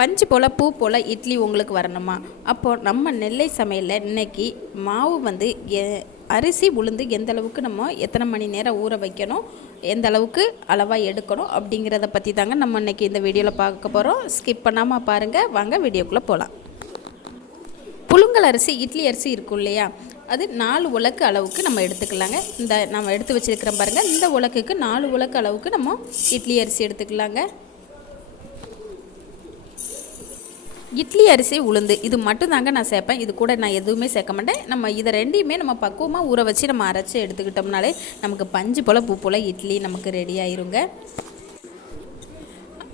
பஞ்சு போல் பூ போல் இட்லி உங்களுக்கு வரணுமா? அப்போது நம்ம நெல்லை சமையலில் இன்றைக்கி மாவு வந்து அரிசி உளுந்து எந்த அளவுக்கு நம்ம எத்தனை மணி நேரம் ஊற வைக்கணும், எந்த அளவுக்கு அளவாக எடுக்கணும் அப்படிங்கிறத பற்றி தாங்க நம்ம இன்றைக்கி இந்த வீடியோவில் பார்க்க போகிறோம். ஸ்கிப் பண்ணாமல் பாருங்கள், வாங்க வீடியோக்குள்ளே போகலாம். புழுங்கல் அரிசி இட்லி அரிசி இருக்கும் இல்லையா, அது 4 உலக்கு அளவுக்கு நம்ம எடுத்துக்கலாங்க. இந்த நம்ம எடுத்து வச்சுருக்கிறோம் பாருங்கள், இந்த உலக்குக்கு 4 உலக்கு அளவுக்கு நம்ம இட்லி அரிசி எடுத்துக்கலாங்க. இட்லி அரிசி உளுந்து இது மட்டும் தாங்க நான் சேர்ப்பேன். இது கூட நான் எதுவுமே சேர்க்க மாட்டேன். நம்ம இதை ரெண்டையுமே நம்ம பக்குவமாக ஊற வச்சு நம்ம அரைச்சி எடுத்துக்கிட்டோம்னாலே நமக்கு பஞ்சு போல் பூ போல் இட்லி நமக்கு ரெடி ஆயிருங்க.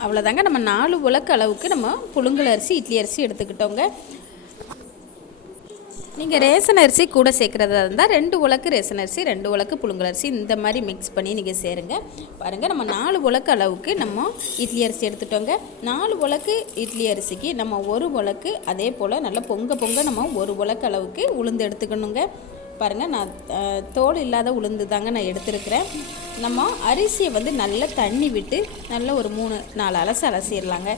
அவ்வளோதாங்க. நம்ம 4 உலக்கு அளவுக்கு நம்ம புழுங்கல் அரிசி இட்லி அரிசி எடுத்துக்கிட்டோங்க. நீங்கள் ரேஷன் அரிசி கூட சேர்க்குறதா இருந்தால் 2 உலக்கு ரேஷன் அரிசி 2 உலக்கு புழுங்கல் அரிசி இந்த மாதிரி மிக்ஸ் பண்ணி நீங்கள் சேருங்க. பாருங்கள், நம்ம 4 உலக்கு அளவுக்கு நம்ம இட்லி அரிசி எடுத்துட்டோங்க. 4 உலக்கு இட்லி அரிசிக்கு நம்ம 1 உலக்கு அதே போல் நல்லா பொங்க நம்ம 1 உலக்கு அளவுக்கு உளுந்து எடுத்துக்கணுங்க. பாருங்கள், நான் தோல் இல்லாத உளுந்து தாங்க நான் எடுத்துருக்கிறேன். நம்ம அரிசியை வந்து நல்லா தண்ணி விட்டு நல்லா ஒரு 3-4 அலசிடலாங்க.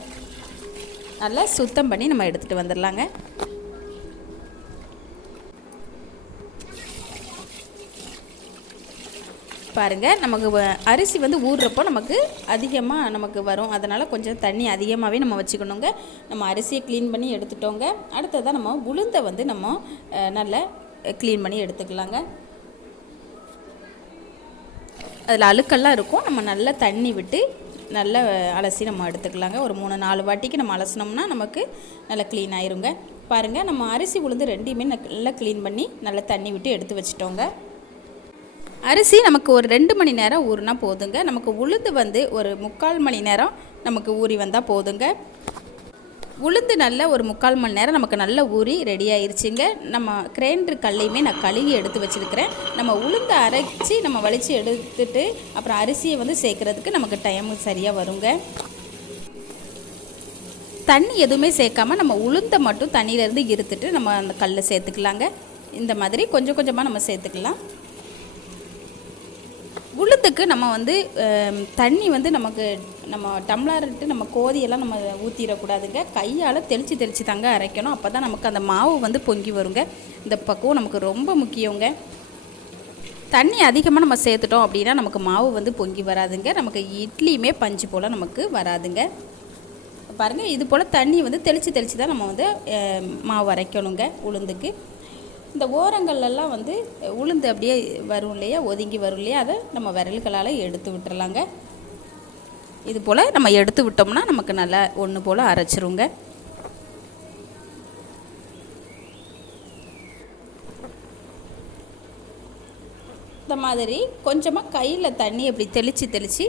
நல்லா சுத்தம் பண்ணி நம்ம எடுத்துகிட்டு வந்துடலாங்க. பாருங்கள், நமக்கு அரிசி வந்து ஊறுறப்போ நமக்கு அதிகமாக நமக்கு வரும். அதனால் கொஞ்சம் தண்ணி அதிகமாகவே நம்ம வச்சுக்கணுங்க. நம்ம அரிசியை க்ளீன் பண்ணி எடுத்துட்டோங்க. அடுத்ததாக நம்ம உளுந்தை வந்து நம்ம நல்லா க்ளீன் பண்ணி எடுத்துக்கலாங்க. அதில் அழுக்கெல்லாம் இருக்கும். நம்ம நல்லா தண்ணி விட்டு நல்லா அலசி நம்ம எடுத்துக்கலாங்க. ஒரு 3-4 வாட்டிக்கு நம்ம அலசினோம்னா நமக்கு நல்லா க்ளீன் ஆயிருங்க. பாருங்கள், நம்ம அரிசி உளுந்து ரெண்டையுமே நல்லா க்ளீன் பண்ணி நல்லா தண்ணி விட்டு எடுத்து வச்சுட்டோங்க. அரிசி நமக்கு ஒரு 2 மணி நேரம் ஊறினா போதுங்க. நமக்கு உளுந்து வந்து ஒரு 3/4 மணி நேரம் நமக்கு ஊறி வந்தால் போதுங்க. உளுந்து நல்ல ஒரு 3/4 மணி நேரம் நமக்கு நல்லா ஊறி ரெடி ஆயிடுச்சுங்க. நம்ம கிரைண்டர் கல்லையுமே நான் கழுவி எடுத்து வச்சுருக்கிறேன். நம்ம உளுந்து அரைச்சி நம்ம வலித்து எடுத்துட்டு அப்புறம் அரிசியை வந்து சேர்க்குறதுக்கு நமக்கு டைம் சரியாக வருங்க. தண்ணி எதுவுமே சேர்க்காமல் நம்ம உளுந்தை மட்டும் தண்ணியிலேருந்து இருத்துட்டு நம்ம அந்த கல்லை சேர்த்துக்கலாங்க. இந்த மாதிரி கொஞ்சம் கொஞ்சமாக நம்ம சேர்த்துக்கலாம். உளுந்துக்கு நம்ம வந்து தண்ணி வந்து நமக்கு நம்ம டம்ளர்ட்டு நம்ம கோதியெல்லாம் நம்ம ஊற்றிடக்கூடாதுங்க. கையால் தெளித்து தாங்க அரைக்கணும். அப்போ தான் நமக்கு அந்த மாவு வந்து பொங்கி வருங்க. இந்த பக்குவம் நமக்கு ரொம்ப முக்கியங்க. தண்ணி அதிகமாக நம்ம சேர்த்துட்டோம் அப்படின்னா நமக்கு மாவு வந்து பொங்கி வராதுங்க. நமக்கு இட்லியுமே பஞ்சு போல் நமக்கு வராதுங்க. பாருங்கள், இது போல் தண்ணி வந்து தெளித்து தான் நம்ம வந்து மாவு அரைக்கணுங்க. உளுந்துக்கு இந்த ஓரங்கள்லாம் வந்து உளுந்து அப்படியே வரும் இல்லையா, ஒதுங்கி வரும் இல்லையா, அதை நம்ம விரல்களால் எடுத்து விட்டுறலாங்க. இது போல் நம்ம எடுத்து விட்டோம்னா நமக்கு நல்லா ஒன்று போல் அரைச்சிருங்க. இந்த மாதிரி கொஞ்சமாக கையில் தண்ணி அப்படி தெளித்து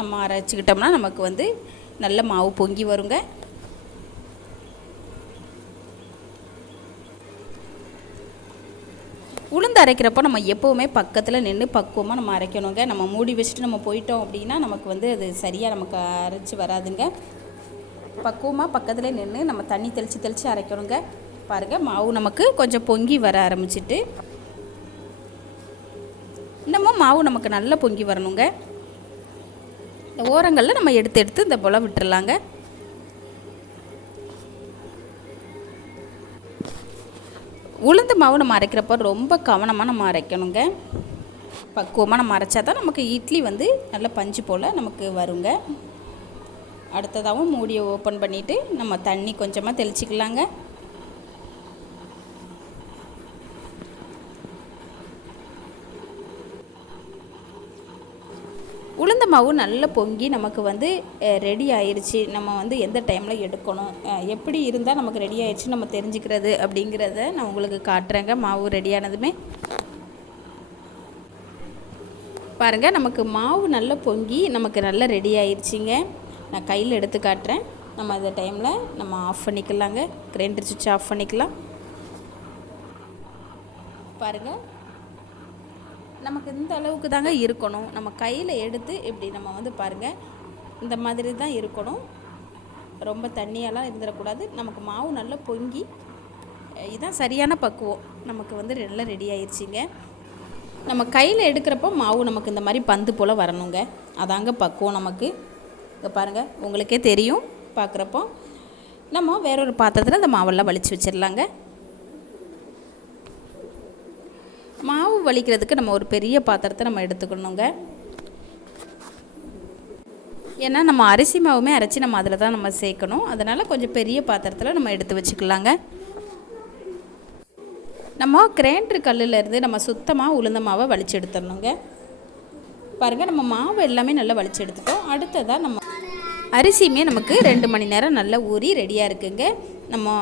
நம்ம அரைச்சிக்கிட்டோம்னா நமக்கு வந்து நல்ல மாவு பொங்கி வருங்க. உளுந்து அரைக்கிறப்போ நம்ம எப்போவுமே பக்கத்தில் நின்று பக்குவமாக நம்ம அரைக்கணுங்க. நம்ம மூடி வச்சுட்டு நம்ம போயிட்டோம் அப்படின்னா நமக்கு வந்து அது சரியாக நமக்கு அரைச்சி வராதுங்க. பக்குவமாக பக்கத்தில் நின்று நம்ம தண்ணி தெளித்து அரைக்கணுங்க. பாருங்கள், மாவு நமக்கு கொஞ்சம் பொங்கி வர ஆரம்பிச்சிட்டு இன்னமும் மாவு நமக்கு நல்லா பொங்கி வரணுங்க. இந்த ஓரங்களில் நம்ம எடுத்து இந்த போல் விட்டுறலாங்க. உளுந்து மாவு நம்ம அரைக்கிறப்போ ரொம்ப கவனமாக நம்ம அரைக்கணுங்க. பக்குவமாக நம்ம அரைச்சா தான் நமக்கு இட்லி வந்து நல்ல பஞ்சு போல் நமக்கு வருங்க. அடுத்ததாகவும் மூடியை ஓப்பன் பண்ணிவிட்டு நம்ம தண்ணி கொஞ்சமாக தெளிச்சிக்கலாங்க. உளுந்த மாவு நல்லா பொங்கி நமக்கு வந்து ரெடி ஆயிடுச்சு. நம்ம வந்து எந்த டைமில் எடுக்கணும், எப்படி இருந்தால் நமக்கு ரெடி ஆயிடுச்சு நம்ம தெரிஞ்சுக்கிறது அப்படிங்கிறத நான் உங்களுக்கு காட்டுறேங்க. மாவு ரெடியானதுமே பாருங்கள், நமக்கு மாவு நல்லா பொங்கி நமக்கு நல்லா ரெடி ஆயிடுச்சிங்க. நான் கையில் எடுத்து காட்டுறேன். நம்ம அந்த டைமில் நம்ம ஆஃப் பண்ணிக்கலாங்க. கிரைண்டர் சுவிட்ச் ஆஃப் பண்ணிக்கலாம். பாருங்கள், நமக்கு இந்த அளவுக்கு தாங்க இருக்கணும். நம்ம கையில் எடுத்து இப்படி நம்ம வந்து பாருங்கள், இந்த மாதிரி தான் இருக்கணும். ரொம்ப தண்ணியெல்லாம் இருந்துடக்கூடாது. நமக்கு மாவு நல்லா பொங்கி இதுதான் சரியான பக்குவம். நமக்கு வந்து நல்லா ரெடி ஆயிடுச்சிங்க. நம்ம கையில் எடுக்கிறப்போ மாவு நமக்கு இந்த மாதிரி பந்து போல் வரணுங்க. அதாங்க பக்குவம் நமக்கு. இங்கே பாருங்கள், உங்களுக்கே தெரியும். பார்க்குறப்போ நம்ம வேறொரு பாத்திரத்தில் இந்த மாவெல்லாம் வலித்து வச்சிடலாங்க. மாவு வலிக்கிறதுக்கு நம்ம ஒரு பெரிய பாத்திரத்தை நம்ம எடுத்துக்கணுங்க. ஏன்னா நம்ம அரிசி மாவுமே அரைச்சி நம்ம அதில் தான் நம்ம சேர்க்கணும். அதனால் கொஞ்சம் பெரிய பாத்திரத்தில் நம்ம எடுத்து வச்சுக்கலாங்க. நம்ம கிரைண்டர் கல்லுலேருந்து நம்ம சுத்தமாக உளுந்த மாவை வலித்து எடுத்துடணுங்க. பாருங்கள், நம்ம மாவு எல்லாமே நல்லா வலித்து எடுத்துட்டோம். அடுத்ததாக நம்ம அரிசியுமே நமக்கு 2 மணி நேரம் நல்லா ஊறி ரெடியாக இருக்குங்க. நம்ம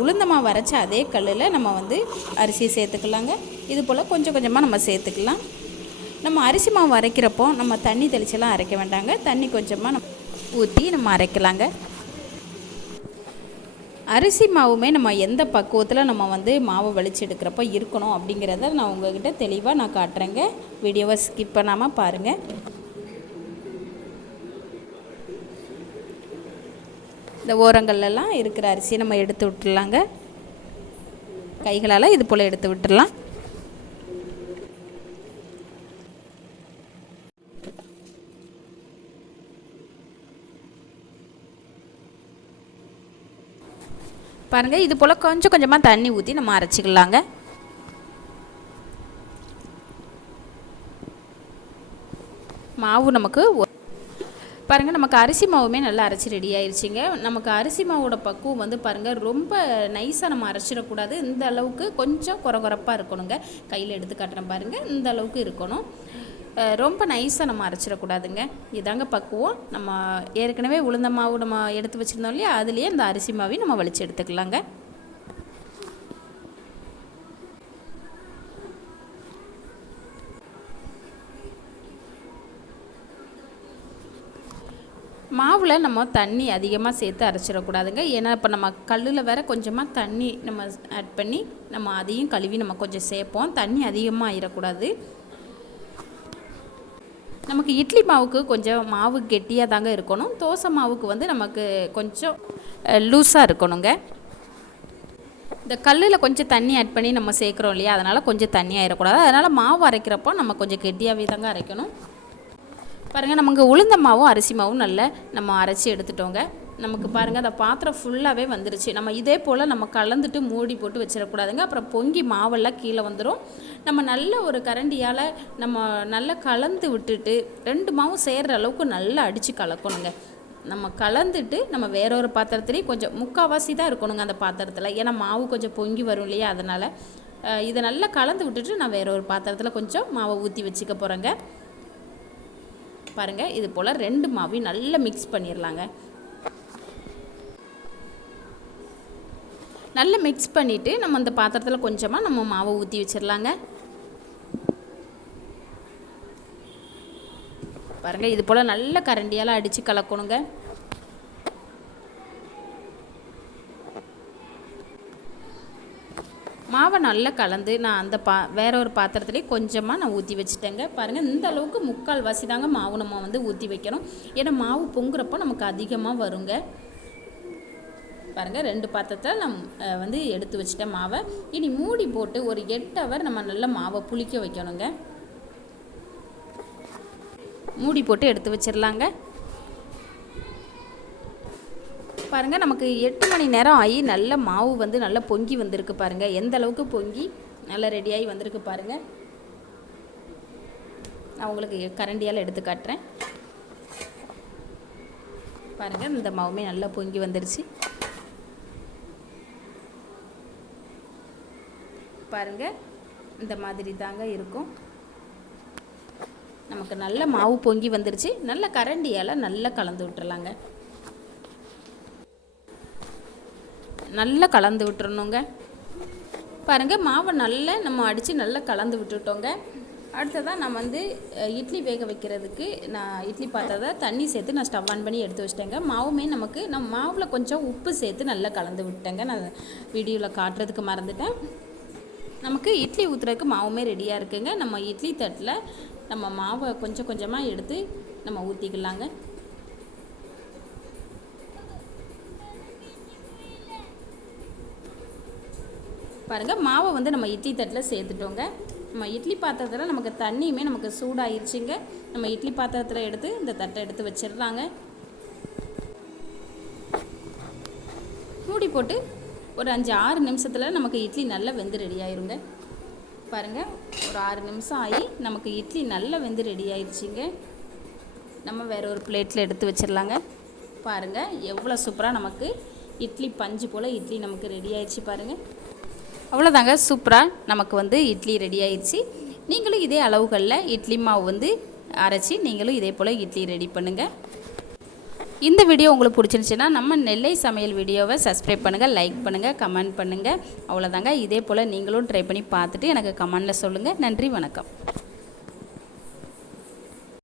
உளுந்த மாவு அரைச்ச அதே கல்லில் நம்ம வந்து அரிசியை சேர்த்துக்கலாங்க. இது போல் கொஞ்சம் கொஞ்சமாக நம்ம சேர்த்துக்கலாம். நம்ம அரிசி மாவு அரைக்கிறப்போ நம்ம தண்ணி தெளிச்செல்லாம் அரைக்க வேண்டாங்க. தண்ணி கொஞ்சமாக நம்ம ஊற்றி நம்ம அரைக்கலாங்க. அரிசி மாவுமே நம்ம எந்த பக்குவத்தில் நம்ம வந்து மாவை வலிச்சு எடுக்கிறப்போ இருக்கணும் அப்படிங்கிறத நான் உங்கள்கிட்ட தெளிவாக நான் காட்டுறேங்க. வீடியோவை ஸ்கிப் பண்ணாமல் பாருங்கள். இந்த ஓரங்கள்லாம் இருக்கிற அரிசியை நம்ம எடுத்து விட்டுடலாங்க. கைகளால் இது போல் எடுத்து விட்டுடலாம். பாருங்கள், இது போல் கொஞ்சம் கொஞ்சமாக தண்ணி ஊற்றி நம்ம அரைச்சிக்கலாங்க. மாவு நமக்கு பாருங்கள், நமக்கு அரிசி மாவுமே நல்லா அரைச்சி ரெடி ஆயிடுச்சிங்க. நமக்கு அரிசி மாவோட பக்குவம் வந்து பாருங்கள், ரொம்ப நைஸாக நம்ம அரைச்சிடக்கூடாது. இந்த அளவுக்கு கொஞ்சம் குறகுறப்பாக இருக்கணுங்க. கையில் எடுத்து காட்டுறேன் பாருங்கள், இந்த அளவுக்கு இருக்கணும். ரொம்ப நைஸாக நம்ம அரைச்சிடக்கூடாதுங்க. இதாங்க பக்குவம். நம்ம ஏற்கனவே உளுந்த மாவு நம்ம எடுத்து வச்சுருந்தோம் இல்லையா, அதுலேயே இந்த அரிசி மாவையும் நம்ம வலித்து எடுத்துக்கலாங்க. மாவில் நம்ம தண்ணி அதிகமாக சேர்த்து அரைச்சிடக்கூடாதுங்க. ஏன்னா இப்போ நம்ம கல்லில் வேறு கொஞ்சமாக தண்ணி நம்ம ஆட் பண்ணி நம்ம அதையும் கழுவி நம்ம கொஞ்சம் சேர்ப்போம். தண்ணி அதிகமாக ஆயிடக்கூடாது. நமக்கு இட்லி மாவுக்கு கொஞ்சம் மாவு கெட்டியாக தாங்க இருக்கணும். தோசை மாவுக்கு வந்து நமக்கு கொஞ்சம் லூஸாக இருக்கணுங்க. இந்த கல்லில் கொஞ்சம் தண்ணி ஆட் பண்ணி நம்ம சேர்க்குறோம் இல்லையா, அதனால் கொஞ்சம் தண்ணி ஆயிடக்கூடாது. அதனால் மாவு அரைக்கிறப்போ நம்ம கொஞ்சம் கெட்டியாகவே தாங்க அரைக்கணும். பாருங்கள், நமக்கு உளுந்த மாவும் அரிசி மாவும் நல்லா நம்ம அரைச்சி எடுத்துட்டோங்க. நமக்கு பாருங்கள், அந்த பாத்திரம் ஃபுல்லாகவே வந்துருச்சு. நம்ம இதே போல் நம்ம கலந்துட்டு மூடி போட்டு வச்சிடக்கூடாதுங்க. அப்புறம் பொங்கி மாவெல்லாம் கீழே வந்துடும். நம்ம நல்ல ஒரு கரண்டியால் நம்ம நல்லா கலந்து விட்டுட்டு 2 மாவும் சேர்கிற அளவுக்கு நல்லா அடித்து கலக்கணுங்க. நம்ம கலந்துட்டு நம்ம வேறொரு பாத்திரத்துலேயும் கொஞ்சம் முக்கால்வாசி தான் இருக்கணுங்க அந்த பாத்திரத்தில். ஏன்னா மாவு கொஞ்சம் பொங்கி வரும் இல்லையா, அதனால் இதை நல்லா கலந்து விட்டுட்டு நான் வேறொரு பாத்திரத்தில் கொஞ்சம் மாவை ஊற்றி வச்சுக்க போகிறேங்க. பாருங்கள், இது போல் 2 மாவையும் நல்லா மிக்ஸ் பண்ணிடலாங்க. நல்லா மிக்ஸ் பண்ணிவிட்டு நம்ம அந்த பாத்திரத்தில் கொஞ்சமாக நம்ம மாவை ஊற்றி வச்சிடலாங்க. பாருங்கள், இது போல் நல்ல கரண்டியால் அடித்து கலக்கணுங்க. மாவை நல்லா கலந்து நான் அந்த வேற ஒரு பாத்திரத்துலேயே கொஞ்சமாக நான் ஊற்றி வச்சுட்டேங்க. பாருங்கள், இந்த அளவுக்கு முக்கால் வாசி தாங்க மாவு நம்ம வந்து ஊற்றி வைக்கணும். ஏன்னா மாவு பொங்குறப்போ நமக்கு அதிகமாக வருங்க. பாருங்கள், 2 பாத்திரத்தை நம்ம வந்து எடுத்து வச்சுட்டேன் மாவை. இனி மூடி போட்டு ஒரு 8 ஹவர் நம்ம நல்லா மாவை புளிக்க வைக்கணுங்க. மூடி போட்டு எடுத்து வச்சிடலாங்க. பாருங்கள், நமக்கு 8 மணி நேரம் ஆகி நல்ல மாவு வந்து நல்லா பொங்கி வந்திருக்கு. பாருங்கள், எந்த அளவுக்கு பொங்கி நல்லா ரெடியாகி வந்திருக்கு பாருங்கள். நான் உங்களுக்கு கரண்டியால் எடுத்து காட்டுறேன். பாருங்கள், இந்த மாவுமே நல்லா பொங்கி வந்துருச்சு. பாருங்கள், இந்த மாதிரி தாங்க இருக்கும். நமக்கு நல்ல மாவு பொங்கி வந்துருச்சு. நல்ல கரண்டியால் நல்லா கலந்து விட்டுறலாங்க. நல்லா கலந்து விட்டுறணுங்க. பாருங்கள், மாவை நல்லா நம்ம அடித்து நல்லா கலந்து விட்டுட்டோங்க. அடுத்ததாக நான் வந்து இட்லி வேக வைக்கிறதுக்கு நான் இட்லி பாத்திரத்தை தண்ணி சேர்த்து நான் ஸ்டவ் ஆன் பண்ணி எடுத்து வச்சிட்டேங்க. மாவுமே நமக்கு நான் மாவில் கொஞ்சம் உப்பு சேர்த்து நல்லா கலந்து விட்டேங்க. நான் வீடியோவில் காட்டுறதுக்கு மறந்துட்டேன். நமக்கு இட்லி ஊற்றுறதுக்கு மாவுமே ரெடியாக இருக்குங்க. நம்ம இட்லி தட்டில் நம்ம மாவை கொஞ்சம் கொஞ்சமாக எடுத்து நம்ம ஊற்றிக்கலாங்க. பாருங்கள், மாவை வந்து நம்ம இட்லி தட்டில் சேர்த்துட்டோங்க. நம்ம இட்லி பாத்திரத்தில் நமக்கு தண்ணியுமே நமக்கு சூடாகிருச்சுங்க. நம்ம இட்லி பாத்திரத்தில் எடுத்து இந்த தட்டை எடுத்து வச்சிடலாங்க. மூடி போட்டு ஒரு 5-6 நிமிஷத்தில் நமக்கு இட்லி நல்லா வெந்து ரெடி ஆயிருங்க. பாருங்கள், ஒரு 6 நிமிஷம் ஆகி நமக்கு இட்லி நல்லா வெந்து ரெடி ஆயிடுச்சிங்க. நம்ம வேறு ஒரு பிளேட்டில் எடுத்து வச்சிடலாங்க. பாருங்கள், எவ்வளோ சூப்பராக நமக்கு இட்லி பஞ்சு போல் இட்லி நமக்கு ரெடி ஆயிடுச்சு பாருங்கள். அவ்வளோதாங்க, சூப்பராக நமக்கு வந்து இட்லி ரெடி ஆயிடுச்சு. நீங்களும் இதே அளவுகளில் இட்லி மாவு வந்து அரைச்சி நீங்களும் இதே போல் இட்லி ரெடி பண்ணுங்கள். இந்த வீடியோ உங்களுக்கு பிடிச்சிருந்துச்சுன்னா நம்ம நெல்லை சமையல் வீடியோவை சப்ஸ்கிரைப் பண்ணுங்கள், லைக் பண்ணுங்கள், கமெண்ட் பண்ணுங்கள். அவ்வளோதாங்க, இதே போல் நீங்களும் ட்ரை பண்ணி பார்த்துட்டு எனக்கு கமெண்டில் சொல்லுங்கள். நன்றி, வணக்கம்.